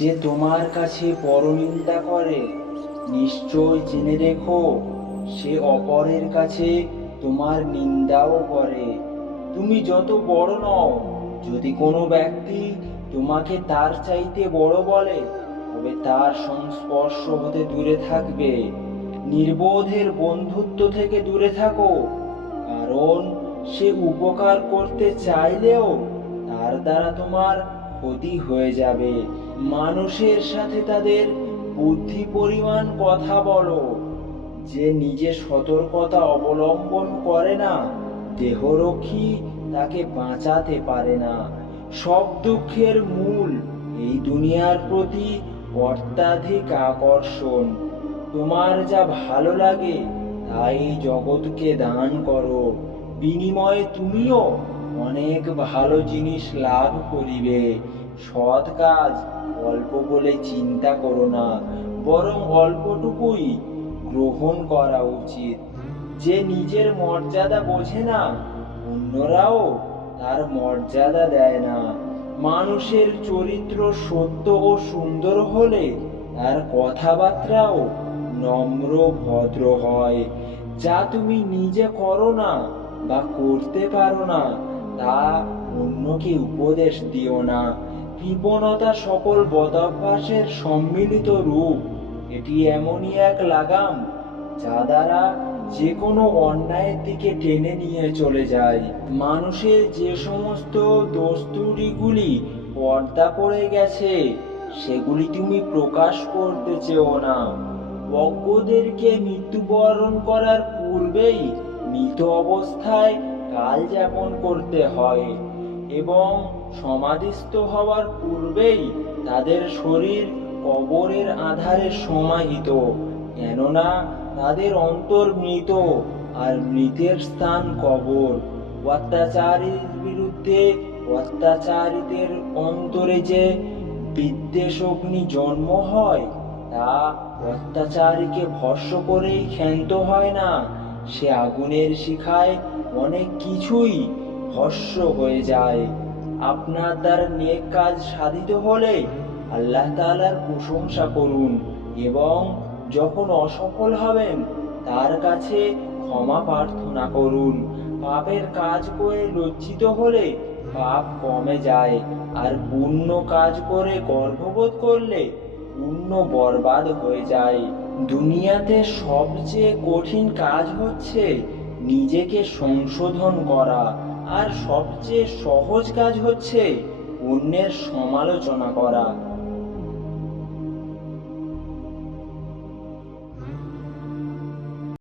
যে তোমার কাছে পরনিন্দা করে, নিশ্চয় জেনে রেখো, সে অপরের কাছে তোমার নিন্দাও করে। তুমি যত বড় নও, যদি কোনো ব্যক্তি তোমাকে তার চাইতে বড় বলে, তবে তার সংস্পর্শ হতে দূরে থাকবে। নির্বোধের বন্ধুত্ব থেকে দূরে থাকো, কারণ সে উপকার করতে চাইলেও তার দ্বারা তোমার ক্ষতি হয়ে যাবে। মানুষের সাথে তাদের বুদ্ধি পরিমাণ কথা বলো। যে নিজে সতর্কতা অবলম্বন করে না, দেহরক্ষী তাকে বাঁচাতে পারে না। সব দুঃখের মূল এই দুনিয়ার প্রতি অত্যাধিক আকর্ষণ। তোমার যা ভালো লাগে, তাই জগৎকে দান করো। বিনিময়ে তুমিও অনেক ভালো জিনিস লাভ করিবে। সৎ কাজ অল্প বলে চিন্তা করো না, বরং অল্পটুকুই গ্রহণ করা উচিত। যে নিজের মর্যাদা বোঝে না, অন্যরাও তার মর্যাদা দেয় না। মানুষের চরিত্র সত্য ও সুন্দর হলে তার কথাবার্তাও নম্র ভদ্র হয়। যা তুমি নিজে করো না বা করতে পারো না তা অন্যকে উপদেশ দিও না। কৃপণতা সকল বদাভ্যাসের সম্মিলিত রূপ। এটি এমনই এক লাগাম, যা দ্বারা যে কোনো অন্যায়ের দিকে টেনে নিয়ে চলে যায়। মানুষের যে সমস্ত দস্তুরিগুলি পর্দা পড়ে গেছে, সেগুলি তুমি প্রকাশ করতে চেও না। অজ্ঞদেরকে মৃত্যুবরণ করার পূর্বেই মৃত অবস্থায় কাল যাপন করতে হয় এবং সমাধিস্থ হওয়ার পূর্বেই তাদের শরীর কবরের আধারে সমাহিত, কেননা তাদের অন্তর মৃত আর মৃতের স্থান কবর। অত্যাচারীর বিরুদ্ধে অত্যাচারীদের অন্তরে যে বিদ্বেষ অগ্নি জন্ম হয়, তা অত্যাচারীকে ভস্য করেই ক্ষান্ত হয় না। সে আগুনের শিখায় অনেক কিছুই ভস্য হয়ে যায়। আপনার দ্বারা নেক কাজ সাধিত হলে আল্লাহ তাআলার প্রশংসা করুন এবং যখন অসফল হবেন, তার কাছে ক্ষমা প্রার্থনা করুন। পাপের কাজ করে লজ্জিত হলে পাপ কমে যায় আর পুণ্য কাজ করে গর্ববোধ করলে পুণ্য বরবাদ হয়ে যায়। দুনিয়াতে সবচেয়ে কঠিন কাজ হচ্ছে নিজেকে সংশোধন করা আর সবচেয়ে সহজ কাজ হচ্ছে অন্যের সমালোচনা করা।